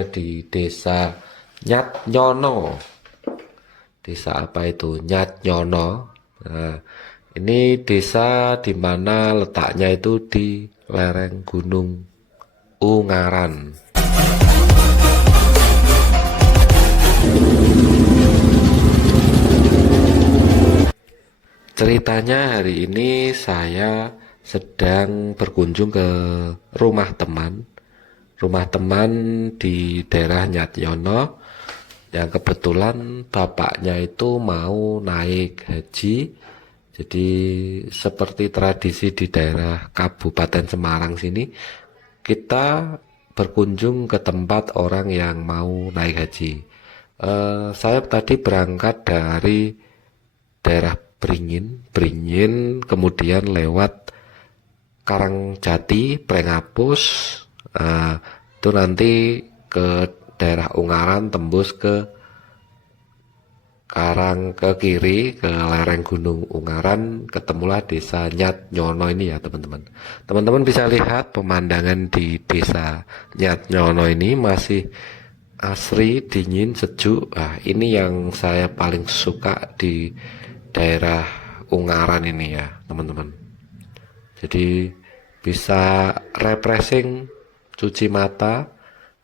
saya di desa Nyatnyono. Desa apa itu? Nyatnyono. Nah, ini desa di mana letaknya itu di lereng Gunung Ungaran. Ceritanya hari ini saya sedang berkunjung ke rumah teman. Rumah teman di daerah Nyatnyono yang kebetulan bapaknya itu mau naik haji. Jadi seperti tradisi di daerah Kabupaten Semarang sini, kita berkunjung ke tempat orang yang mau naik haji. Saya tadi berangkat dari daerah Beringin, kemudian lewat Karangjati, Prengapus, itu nanti ke daerah Ungaran, tembus ke kiri ke lereng Gunung Ungaran, ketemulah desa Nyatnyono ini ya teman-teman. Teman-teman bisa lihat pemandangan di desa Nyatnyono ini masih asri, dingin, sejuk. Nah, ini yang saya paling suka di daerah Ungaran ini ya teman-teman. Jadi bisa refreshing, cuci mata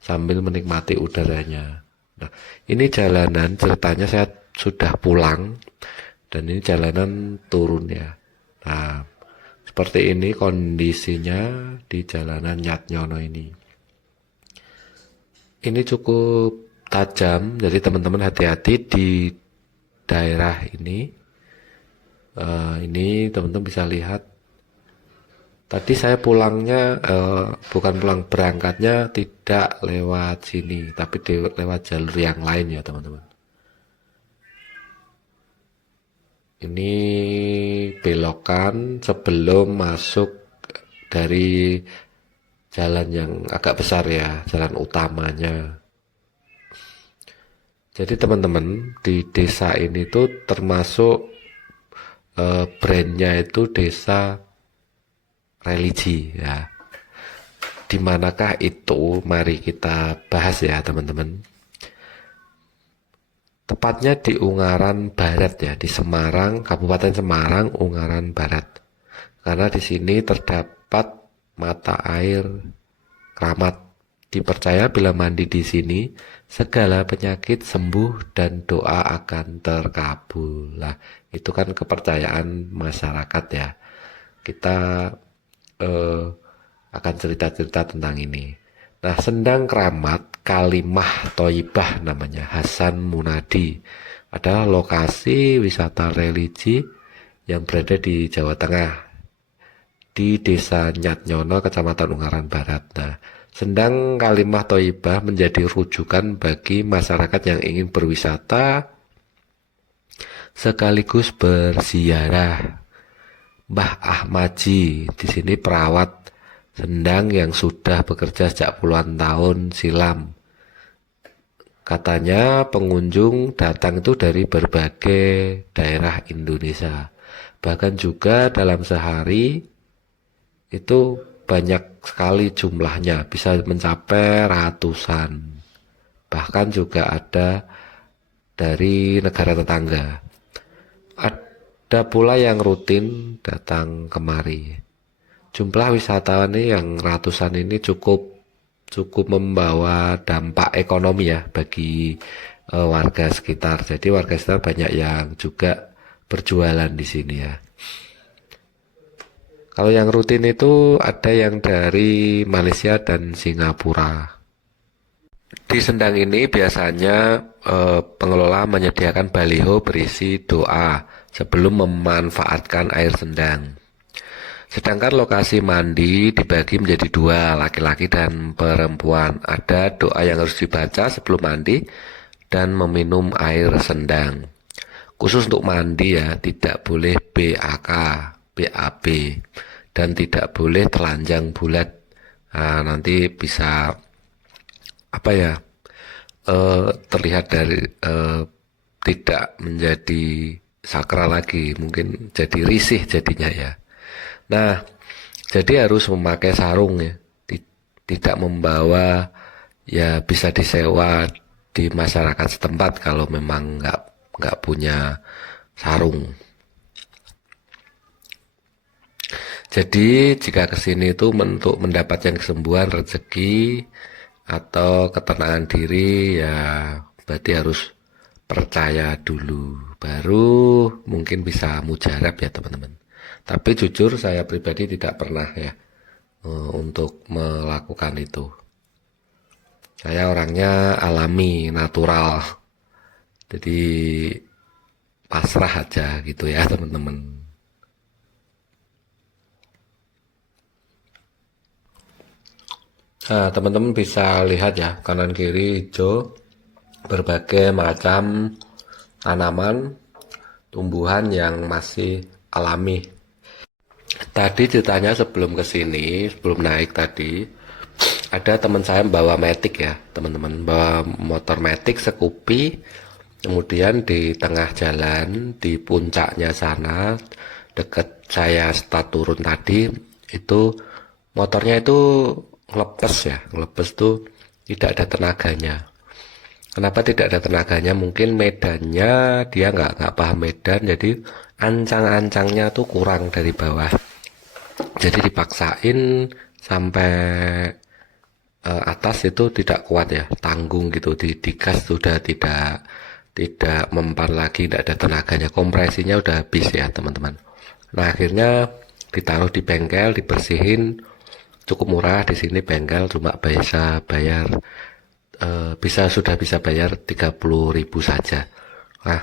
sambil menikmati udaranya. Nah, ini jalanan, ceritanya saya sudah pulang dan ini jalanan turun ya. Nah, seperti ini kondisinya di jalanan Nyatnyono ini. Ini cukup tajam, jadi teman-teman hati-hati di daerah ini. Ini teman-teman bisa lihat. Tadi saya pulangnya, bukan pulang, berangkatnya tidak lewat sini, tapi lewat jalur yang lain ya teman-teman. Ini belokan sebelum masuk dari jalan yang agak besar ya, jalan utamanya. Jadi teman-teman, di desa ini tuh termasuk brandnya itu desa religi ya. Di manakah itu? Mari kita bahas ya teman-teman. Tepatnya di Ungaran Barat ya, di Semarang, Kabupaten Semarang, Ungaran Barat. Karena di sini terdapat mata air keramat. Dipercaya bila mandi di sini, segala penyakit sembuh dan doa akan terkabul. Lah, itu kan kepercayaan masyarakat ya. Kita akan cerita-cerita tentang ini. Nah, sendang keramat Kalimah Thoibah namanya, Hasan Munadi, adalah lokasi wisata religi yang berada di Jawa Tengah, di desa Nyatnyono, kecamatan Ungaran Barat. Nah, sendang Kalimah Thoibah menjadi rujukan bagi masyarakat yang ingin berwisata sekaligus berziarah. Mbah Ahmadji di sini perawat sendang yang sudah bekerja sejak puluhan tahun silam. Katanya pengunjung datang itu dari berbagai daerah Indonesia. Bahkan juga dalam sehari itu banyak sekali jumlahnya, bisa mencapai ratusan. Bahkan juga ada dari negara tetangga. Ada pula yang rutin datang kemari. Jumlah wisatawan ini yang ratusan ini cukup membawa dampak ekonomi ya bagi warga sekitar. Jadi warga sekitar banyak yang juga berjualan di sini ya. Kalau yang rutin itu ada yang dari Malaysia dan Singapura. Di sendang ini biasanya pengelola menyediakan baliho berisi doa sebelum memanfaatkan air sendang. Sedangkan lokasi mandi dibagi menjadi dua, laki-laki dan perempuan. Ada doa yang harus dibaca sebelum mandi dan meminum air sendang. Khusus untuk mandi ya, tidak boleh BAK, BAB, dan tidak boleh telanjang bulat. Nah, nanti bisa apa ya, terlihat dari tidak menjadi sakral lagi, mungkin jadi risih jadinya ya. Nah, jadi harus memakai sarung ya, tidak membawa ya bisa disewa di masyarakat setempat kalau memang nggak punya sarung. Jadi jika kesini itu untuk mendapatkan kesembuhan, rezeki, atau ketenangan diri, ya berarti harus percaya dulu, baru mungkin bisa mujarab ya teman-teman. Tapi jujur saya pribadi tidak pernah ya untuk melakukan itu. Saya orangnya alami, natural, jadi pasrah aja gitu ya teman-teman. Nah, teman-teman bisa lihat ya, kanan kiri hijau, berbagai macam tanaman, tumbuhan yang masih alami. Tadi ceritanya sebelum kesini, sebelum naik tadi, ada teman saya bawa Matic ya, teman-teman, bawa motor Matic Scoopy, kemudian di tengah jalan, di puncaknya sana, deket saya start turun tadi, itu motornya itu ngelepes ya, ngelepes tuh tidak ada tenaganya. Kenapa tidak ada tenaganya? Mungkin medannya dia nggak paham medan, jadi ancang-ancangnya tuh kurang dari bawah. Jadi dipaksain sampai atas itu tidak kuat ya, tanggung gitu, di gas sudah tidak mempan lagi, tidak ada tenaganya, kompresinya udah habis ya teman-teman. Nah akhirnya ditaruh di bengkel, dibersihin, cukup murah di sini bengkel, cuma sudah bisa bayar 30.000 saja. Nah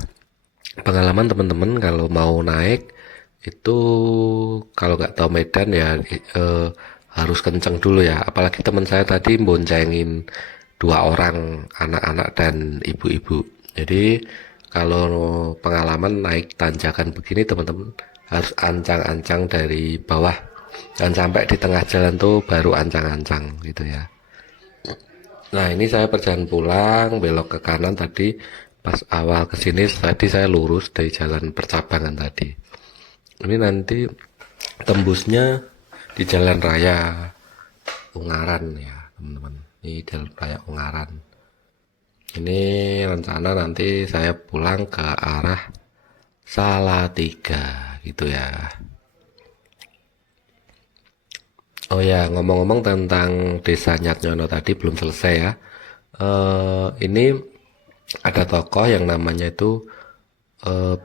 pengalaman teman-teman kalau mau naik itu, kalau nggak tahu medan ya harus kenceng dulu ya, apalagi teman saya tadi boncengin 2 orang, anak-anak dan ibu-ibu. Jadi kalau pengalaman naik tanjakan begini teman-teman harus ancang-ancang dari bawah, dan sampai di tengah jalan tuh baru ancang-ancang gitu ya. Nah ini saya perjalanan pulang, belok ke kanan tadi, pas awal kesini tadi saya lurus dari jalan percabangan tadi. Ini nanti tembusnya di jalan raya Ungaran ya teman-teman. Ini jalan raya Ungaran. Ini rencana nanti saya pulang ke arah Salatiga gitu ya. Oh ya, ngomong-ngomong tentang desa Nyatnyono tadi belum selesai ya. Ini ada tokoh yang namanya itu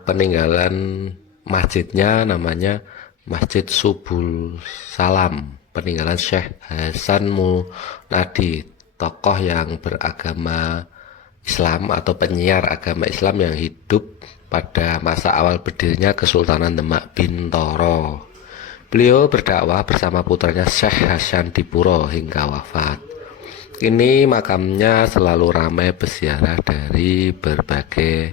peninggalan masjidnya namanya Masjid Subul Salam, peninggalan Syekh Hasan Munadi, tokoh yang beragama Islam atau penyiar agama Islam yang hidup pada masa awal berdirinya Kesultanan Demak Bintoro. Beliau berdakwah bersama putranya Syekh Hasan Dipuro hingga wafat. Ini makamnya selalu ramai peziarah dari berbagai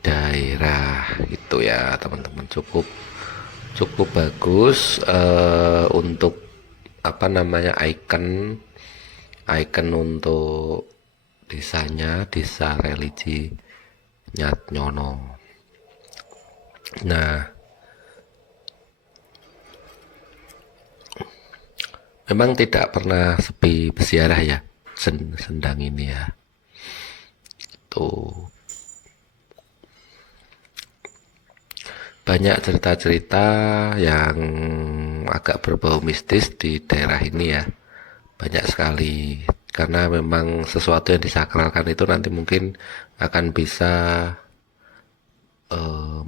daerah itu ya teman-teman. Cukup bagus untuk apa namanya, ikon untuk desanya, desa religi Nyatnyono. Nah memang tidak pernah sepi peziarah ya Sendang ini ya. Tuh banyak cerita-cerita yang agak berbau mistis di daerah ini ya. Banyak sekali. Karena memang sesuatu yang disakralkan itu nanti mungkin akan bisa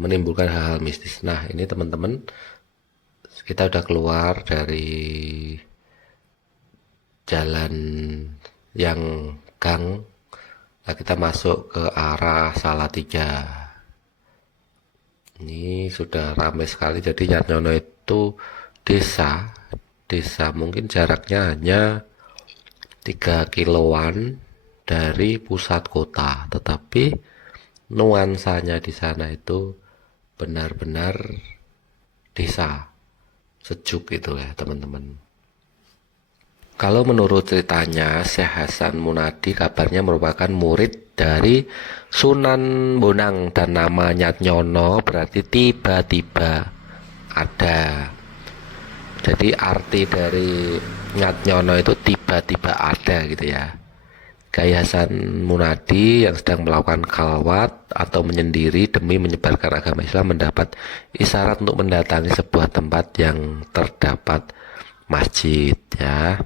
menimbulkan hal-hal mistis. Nah ini teman-teman, kita udah keluar dari jalan yang gang. Nah, kita masuk ke arah Salatiga. Ini sudah ramai sekali. Jadi Nyatnyono itu desa mungkin jaraknya hanya 3 kiloan dari pusat kota, tetapi nuansanya di sana itu benar-benar desa, sejuk itu ya teman-teman. Kalau menurut ceritanya, Syekh Hasan Munadi kabarnya merupakan murid dari Sunan Bonang, dan nama Nyatnyono berarti tiba-tiba ada. Jadi arti dari Nyatnyono itu tiba-tiba ada gitu ya. Kiai Hasan Munadi yang sedang melakukan khalwat atau menyendiri demi menyebarkan agama Islam mendapat isyarat untuk mendatangi sebuah tempat yang terdapat masjid ya.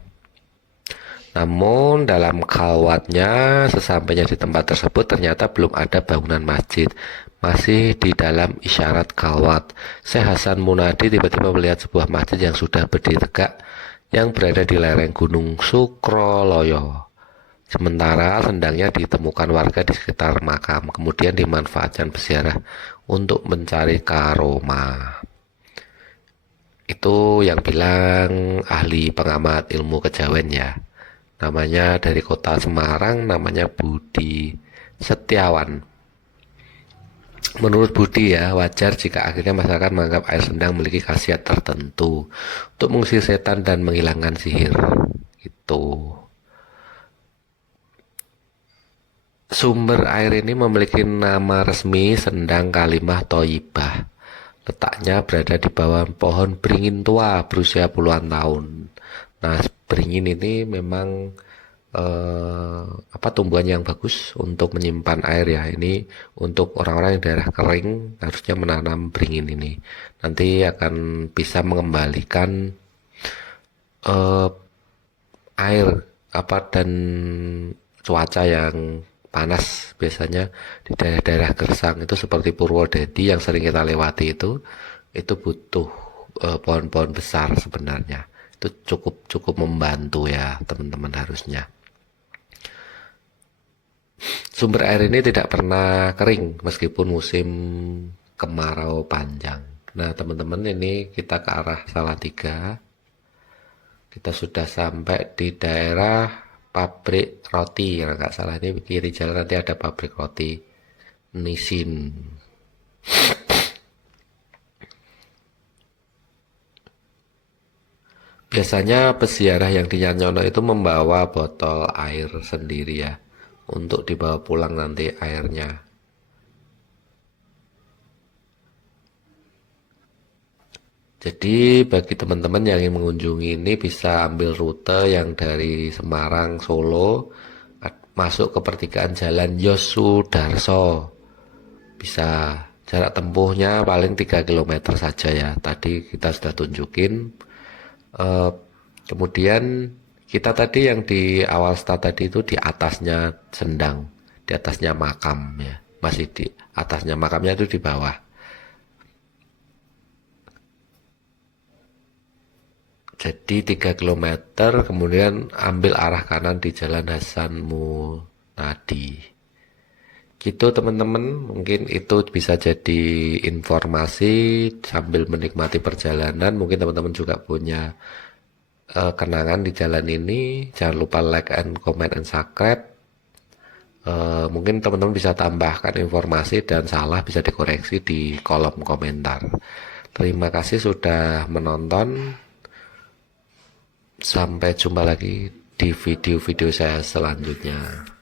Namun dalam khalwatnya sesampainya di tempat tersebut ternyata belum ada bangunan masjid. Masih di dalam isyarat khalwat, Syekh Hasan Munadi tiba-tiba melihat sebuah masjid yang sudah berdiri tegak yang berada di lereng Gunung Sukroloyo. Sementara sendangnya ditemukan warga di sekitar makam, kemudian dimanfaatkan peziarah untuk mencari karomah. Itu yang bilang ahli pengamat ilmu kejawen ya. Namanya dari kota Semarang, namanya Budi Setiawan. Menurut Budi ya, wajar jika akhirnya masyarakat menganggap air sendang memiliki khasiat tertentu untuk mengusir setan dan menghilangkan sihir. Itu. Sumber air ini memiliki nama resmi Sendang Kalimah Thoyibah. Letaknya berada di bawah pohon beringin tua berusia puluhan tahun. Nah, beringin ini memang tumbuhan yang bagus untuk menyimpan air ya. Ini untuk orang-orang yang daerah kering harusnya menanam beringin ini. Nanti akan bisa mengembalikan air dan cuaca yang panas biasanya di daerah-daerah gersang itu seperti Purwodadi yang sering kita lewati itu butuh pohon-pohon besar sebenarnya. Itu cukup membantu ya teman-teman harusnya. Sumber air ini tidak pernah kering meskipun musim kemarau panjang. Nah teman-teman, ini kita ke arah Salatiga. Kita sudah sampai di daerah pabrik roti, kalau nggak salah ini kiri jalan nanti ada pabrik roti Nisin. Biasanya peziarah yang di Nyanyono itu membawa botol air sendiri ya, untuk dibawa pulang nanti airnya. Jadi bagi teman-teman yang ingin mengunjungi ini bisa ambil rute yang dari Semarang Solo masuk ke pertigaan Jalan Yosudarso. Bisa, jarak tempuhnya paling 3 km saja ya. Tadi kita sudah tunjukin. Kemudian kita tadi yang di awal start tadi itu di atasnya sendang, di atasnya makam ya. Masih di atasnya makamnya itu di bawah. Jadi 3 km kemudian ambil arah kanan di Jalan Hasan Munadi. Gitu teman-teman, mungkin itu bisa jadi informasi sambil menikmati perjalanan. Mungkin teman-teman juga punya kenangan di jalan ini. Jangan lupa like and comment and subscribe. Mungkin teman-teman bisa tambahkan informasi dan salah bisa dikoreksi di kolom komentar. Terima kasih sudah menonton. Sampai jumpa lagi di video-video saya selanjutnya.